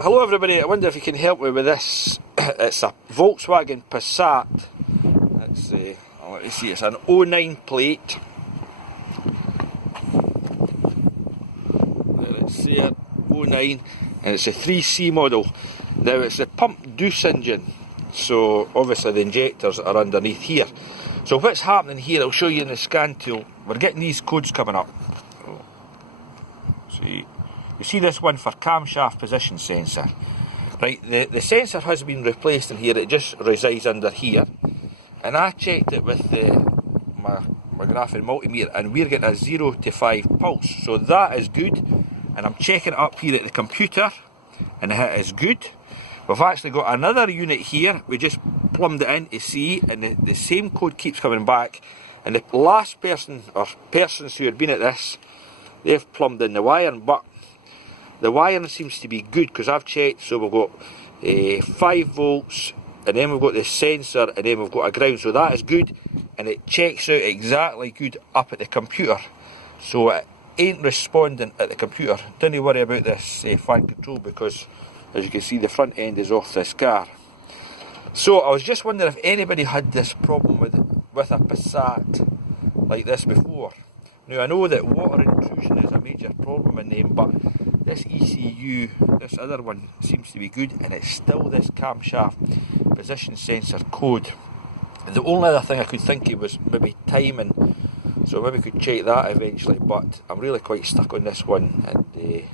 Hello everybody, I wonder if you can help me with this. It's a Volkswagen Passat. Let me see, it's an 09 plate. There it's there, 09, and it's a 3C model. Now it's the pump Dusse engine, so obviously the injectors are underneath here. So what's happening here, I'll show you in the scan tool. We're getting these codes coming up. See, you see this one for camshaft position sensor. Right, the sensor has been replaced in here, it just resides under here. And I checked it with my graphing multimeter, and we're getting a 0 to 5 pulse. So that is good. And I'm checking it up here at the computer, and it is good. We've actually got another unit here, we just plumbed it in to see, and the same code keeps coming back. And the last person, or persons who had been at this, they've plumbed in the wiring, but the wiring seems to be good because I've checked. So we've got 5 volts, and then we've got the sensor, and then we've got a ground. So that is good, and it checks out exactly good up at the computer. So it ain't responding at the computer. Don't worry about this fan control, because as you can see the front end is off this car. So I was just wondering if anybody had this problem with a Passat like this before. Now I know that water intrusion is a major problem in them, but this ECU, this other one, seems to be good, and it's still this camshaft position sensor code. The only other thing I could think of was maybe timing, so maybe we could check that eventually, but I'm really quite stuck on this one. And the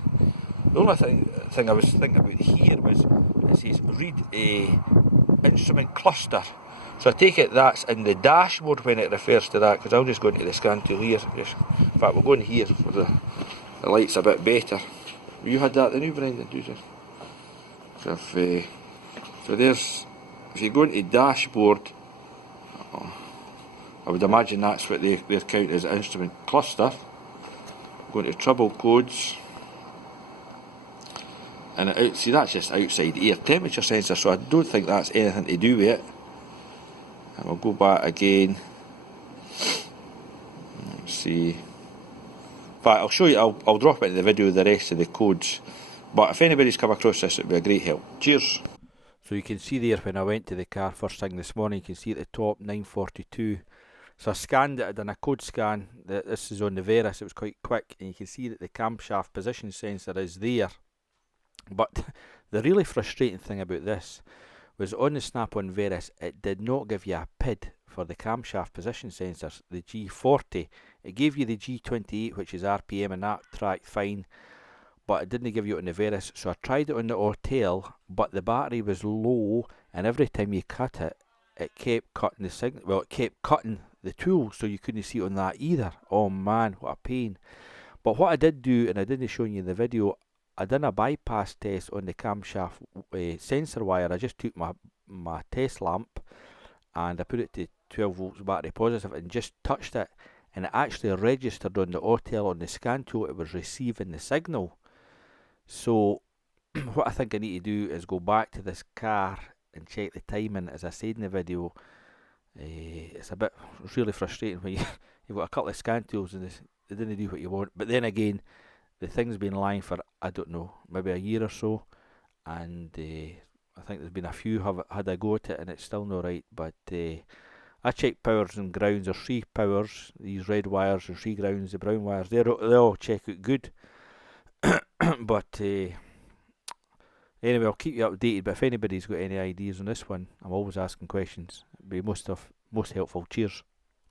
only thing I was thinking about here was, it says read a instrument cluster. So I take it that's in the dashboard when it refers to that, because I'll just go into the scan tool here. In fact, we'll go in here where the light's a bit better. You had that then, you Brendan, do you? So if you go into dashboard, I would imagine that's what they count as instrument cluster. Go into trouble codes, and see, that's just outside air temperature sensor, so I don't think that's anything to do with it. And we'll go back again. Let's see. But I'll show you, I'll drop it in the video, the rest of the codes. But if anybody's come across this, it'd be a great help. Cheers. So you can see there when I went to the car first thing this morning, you can see at the top 942. So I scanned it, I done a code scan. This is on the Veris, it was quite quick, and you can see that the camshaft position sensor is there. But the really frustrating thing about this was on the Snap-on Veris, it did not give you a PID for the camshaft position sensors, the G40. It gave you the G28, which is RPM, and that tracked fine, but it didn't give you it on the Veris. So I tried it on the Autel, but the battery was low, and every time you cut it, it kept cutting the signal. Well, it kept cutting the tool, so you couldn't see it on that either. Oh man, what a pain. But what I did do, and I didn't show you in the video, I done a bypass test on the camshaft sensor wire. I just took my test lamp and I put it to 12 volts battery positive and just touched it, and it actually registered on the Autel on the scan tool. It was receiving the signal. So what I think I need to do is go back to this car and check the timing. As I said in the video, it's really frustrating when you've got a couple of scan tools and they didn't do what you want. But then again, the thing's been lying for, I don't know, maybe a year or so, and I think there's been a few had a go at it and it's still not right. But I checked powers and grounds. There's 3 powers, these red wires, and 3 grounds, the brown wires, they all check out good. But anyway, I'll keep you updated, but if anybody's got any ideas on this one, I'm always asking questions. It'd be most helpful. Cheers.